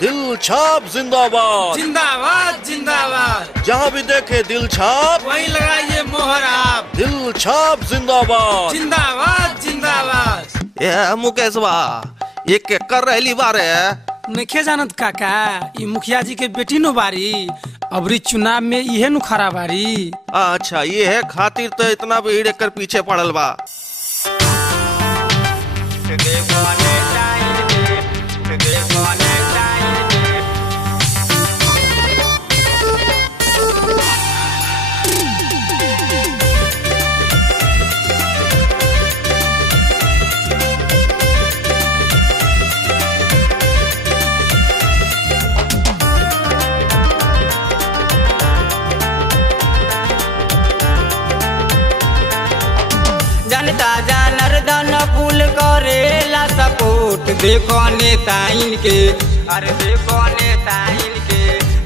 दिल छाप जिंदाबाद जिंदाबाद जिंदाबाद। जहाँ भी देखे दिल छाप वहीं लगाइए मोहर आप। दिल छाप जिंदाबाद जिंदाबाद जिंदाबाद। ये मुकेश बा ये के कर रही बारे नखे जानत काका ये मुखिया जी के बेटी नो बारी अबरी चुनाव में इहे नु खरा बारी। अच्छा ये है खातिर तो इतना भीड़ एकर पीछे पड़ल बा। जनता जनार्दन फूल करेला सपोर्ट देखो नेता इनके। अरे देखो नेता इनके।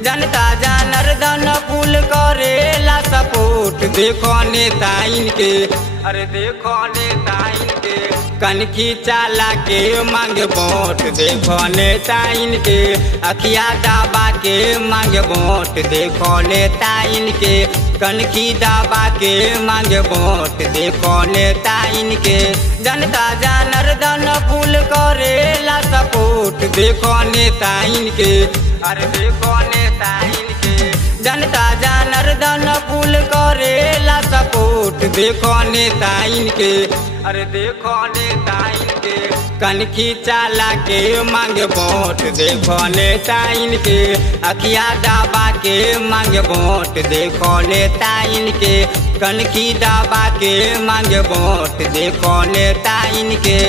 जनता जनार्दन फूल करेला सपोर्ट देखो नेता इनके। अरे देखो नेता इनके। कनखी चाला के मांगे वोट देखो नेता इनके। अखिया दाबा के मांगे वोट देखो नेता इनके। कनखी दाबा के मांगे वोट देखो नेता इनके। जनता जनार्दन फूल करेला सपोर्ट देखो नेता इनके। अरे देखो नेता इनके। जनता जनार्दन फूल करेला सपोर्ट देखो नेता इनके। अरे देखो नेता इनके। कनखी चाला के मांगे वोट देखो नेता इनके। अखिया दाबा के मांगे वोट देखो नेता इनके। कनखी दाबा के मांगे वोट देखो नेता इनके।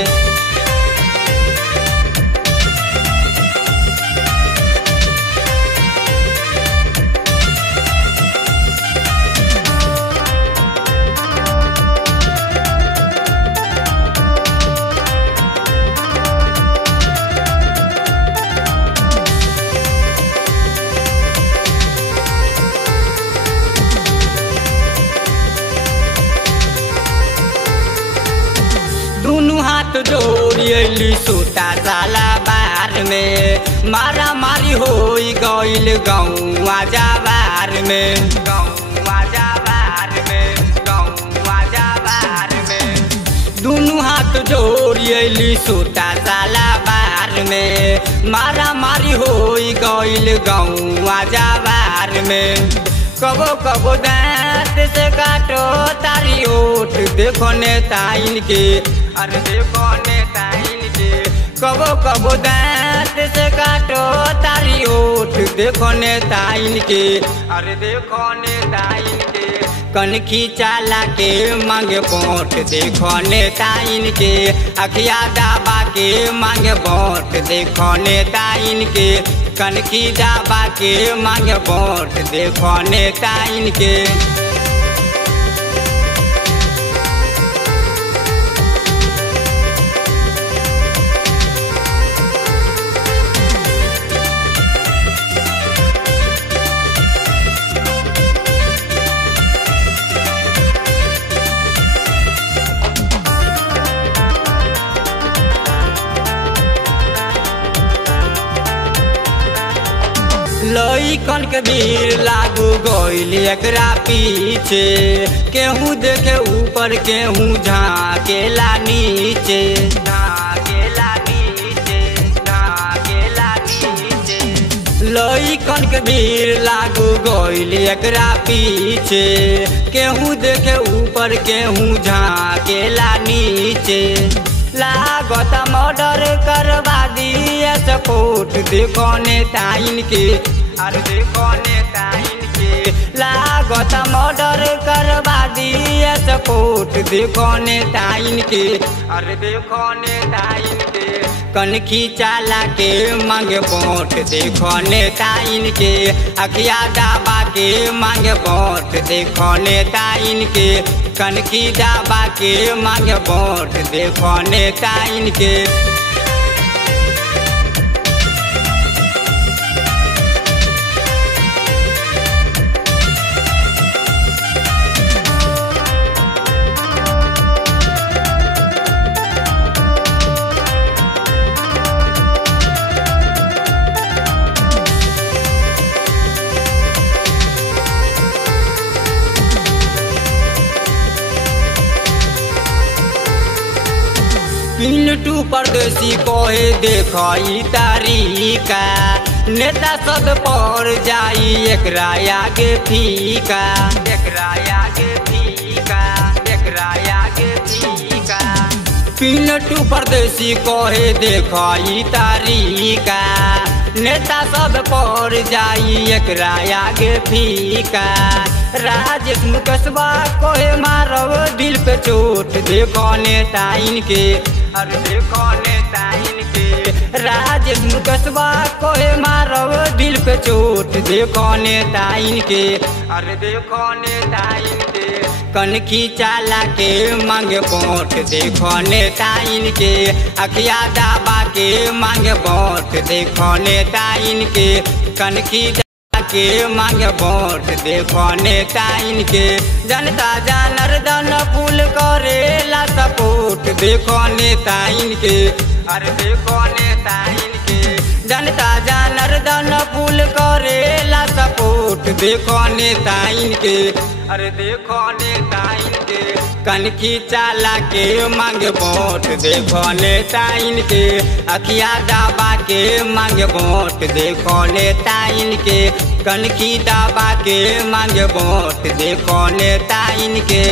दोनों हाथ जोड़ियली सूता जाला बार में। मारा मारी हो गईल गौवा जाबार में। गौवा जाबार में। गौवा जाबार में। दोनों हाथ जोड़ियली सूता जाला बार में। मारा मारी हो गईल गौवा जाबार में। कबो कबो दांत से काटो तारी ओठ देखो नेता इनके। अरे देखो नेता इनके। कबो कबो दांत से काटो तारी ओठ देखो नेता इनके। अरे देखो नेता इनके। कनखी चाला के मांगे वोट देखो नेता इनके। अखिया दाबा के मांगे वोट देखो नेता इनके। कनखी दाबा के मांगे वोट देखो नेता इनके। लइकन के भीड़ लागू गइल एकरा पीछे। केहू देखे ऊपर केहू झाँकेला नीचे। झाँकेला नीचे। झाँकेला नीचे। लइकन के भीड़ लागू गइल एकरा पीछे। केहू देखे ऊपर केहू झाँकेला नीचे। लागत मर्डर करवा दिए सपोर्ट देखो नेता इनके। अरे देखो नेता इनके। लागत मर्डर करवा दिए सपोर्ट देखो नेता इनके। अरे देखो नेता इनके। कनखी चाला के मांगे वोट देखो नेता इनके। अखिया दाबा के मांगे वोट देखो नेता इनके। कनखी दाबा के मांगे वोट देखो नेता इनके। परदेसी कोहे देखई तारीका नेता सब पर जाई एकरा आगे फीका एकरा आगे फीका एकरा आगे फीका पिनटू परदेसी कोहे देखई तारीका नेता सब पर जाई एकरा आगे फीका राजेश मुकसबा कोहे मारव दिल पे चोट देखो नेता इनके अरे देखो नेता इनके राजेश मुकसबा कोहे मारव दिल पे चोट देखो नेता इनके अरे देखो नेता इनके कनखी चाला के मांगे वोट देखो नेता इनके अखिया दाबा के मांगे वोट देखो नेता इनके कनखी के मांगे वोट देखो नेता इनके जनता जनार्दन पुल करेला सपोर्ट देखो नेता इनके अरे देखो नेता इनके जनता जनार्दन पुल करेला सपोर्ट देखो नेता इनके अरे देखो नेता इनके कनखी चाला के मांगे वोट देखो नेता इनके अखिया दाबा के मांगे वोट देखो नेता इनके कनखी दाबा के मांगे वोट देखो नेता इनके।